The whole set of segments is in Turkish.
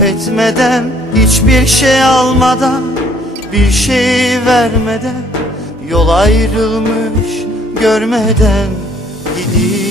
etmeden Hiçbir şey almadan Bir şey vermeden Yol ayrılmış görmeden gidiyorum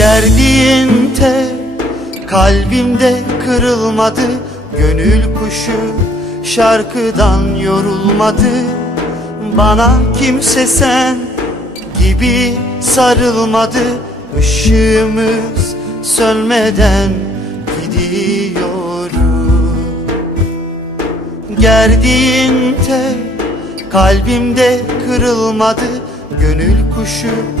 Gerdiğinde kalbimde kırılmadı Gönül kuşu şarkıdan yorulmadı Bana kimse sen gibi sarılmadı Işığımız sönmeden gidiyorum Gerdiğinde kalbimde kırılmadı Gönül kuşu